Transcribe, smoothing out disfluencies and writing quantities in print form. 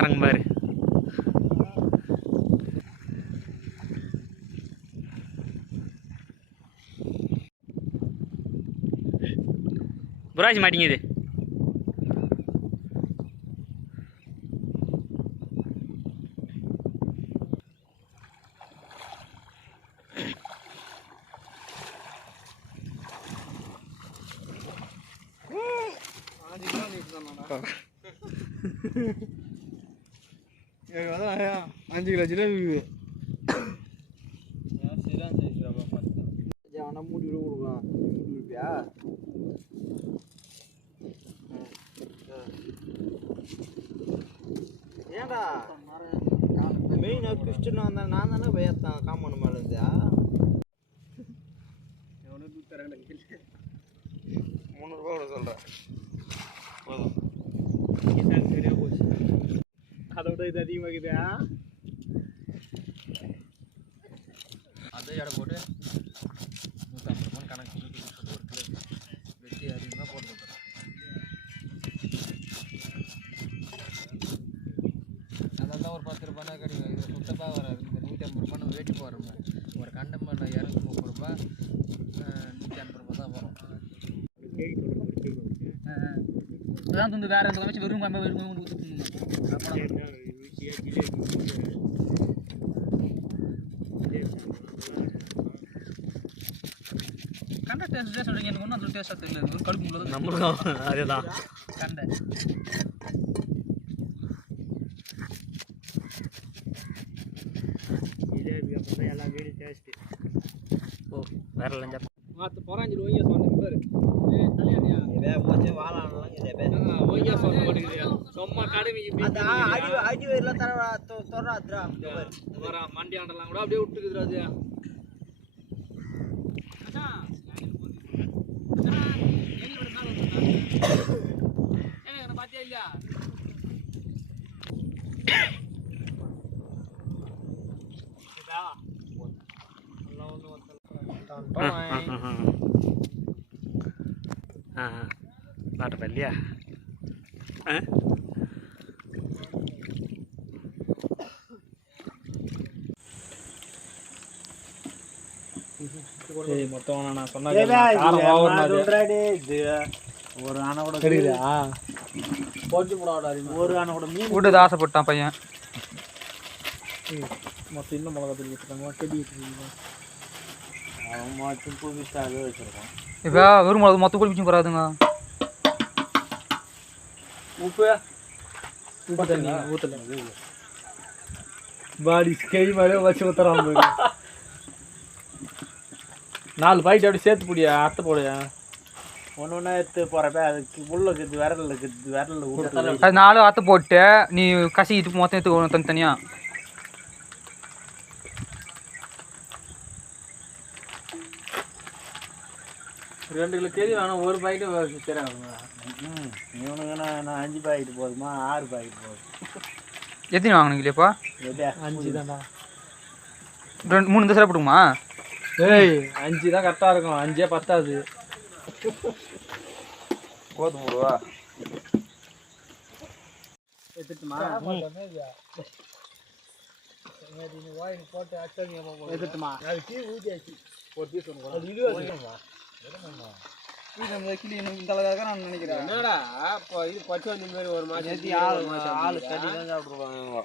இறங்கும் பாரு. புராஜ் மாட்டிங்குது. அஞ்சு கிலோ ஜிலேபி மூடி கொடுக்கலாம். மூடி இருப்பியா? ஏன்டா மெயின் கிறிஸ்டின் வந்தேன் நான் தானே பயத்தான் காமன் மேலே இருந்தா 300 ரூபா கூட சொல்கிறேன். போதும் சரியா போச்சு. அதை விட இது அதிகமாகுதா? அதே இடம் போட்டு 150 ரூபாய் கணக்கு ஒரு கிலோ வெட்டி அதிகமாக போட்டு கொடுத்துறேன். அதெல்லாம் ஒரு 10 ரூபாய்னா கிடைக்கும். இது சுத்தமாக வராது. இந்த 150 ரூபாய் நம்ம வெட்டி போகிறோம். ஒரு கண்டமில் 230 ரூபா 150 ரூபா தான் வரும். அதான் வந்து வேறு எந்த வச்சு வெறும் கண்டை டேஸ்ட் சொல்றீங்க. எனக்கு ஒன்றும் அந்த டேஸ்ட்டாக தெரியல. ஒரு கடுப்பு உள்ளது நம்மளும் அதேதான் கண்டை. ஜிலேபி அப்புறம் தான் எல்லா வீடும் டேஸ்ட்டு. ஓ வேற லஞ்சா மாற்ற போகிறாஞ்சு ஓய்யா சொன்னது பேர் இதே போச்சு வாழலாம் இதே பேர் ஓய்யா சொன்ன மாட்டேங்குது. சும்மா கடமை அடி எல்லாம் தராதுரா வர மண்டி ஆண்டெல்லாம் கூட அப்படியே விட்டுக்குதுரா. அது பாத்தியா இல்லையா? நாட்டு பள்ளியா மொத்தம் நான் சொன்னேன். ஒரு ஆனை கூட தெரியுதா? ஒரு ஆனை கூட மீன் விட்டு ஆசைப்பட்டான் பையன். மொத்தம் இன்னும் மிளகா தூள் வச்சுருக்காங்க. செடி வச்சுருக்காங்க. வச்சுருக்கோம். இப்போ வெறும் மிளகு மொத்தம் குளிப்பிச்சும் போகாதுங்க. உப்பு உப்பு தண்ணி ஊற்றல பாடி கை மாதிரி வச்சு ஊற்றுறான். 4 பாக்கெட் அப்படி சேர்த்து போடியா அத்தை போடையா ஒன்று ஒன்றா எடுத்து போகிறப்ப அதுக்கு முள்ள இருக்குது விரலில் இருக்குது விரலில் ஊற்ற அது 4 அத்தை போட்டு நீ கசிக்கிட்டு மொத்தம் எடுத்து தனித்தனியாக. $2 கிலோ கேஜி வேணும். ஒரு பாக்கெட்டு சரியாகுங்க. இவனுங்கன்னா நான் 5 பாக்கெட்டு போதுமா 6 பாக்கெட் போதும். எத்தனை வாங்கணும் இல்லையாப்பா? 5 தான்டா. 3 இந்த சாப்பிடுமா? ஏய் 5 தான் கரெக்டாக இருக்கும். 5 பத்தாது. கோது போடுவா எடுத்துட்டுமா? எடுத்துட்டுமா? அது கீழே ஊற்றியாச்சு. ஒரு பீஸ் ஒன்று கிளி இந்த அளவுக்காக நான் நினைக்கிறேன். என்னடா இப்போ இது பச்சை வண்டி மாதிரி ஒரு மாதம் ஆள் தண்ணி தான் சாப்பிட்ருவாங்க.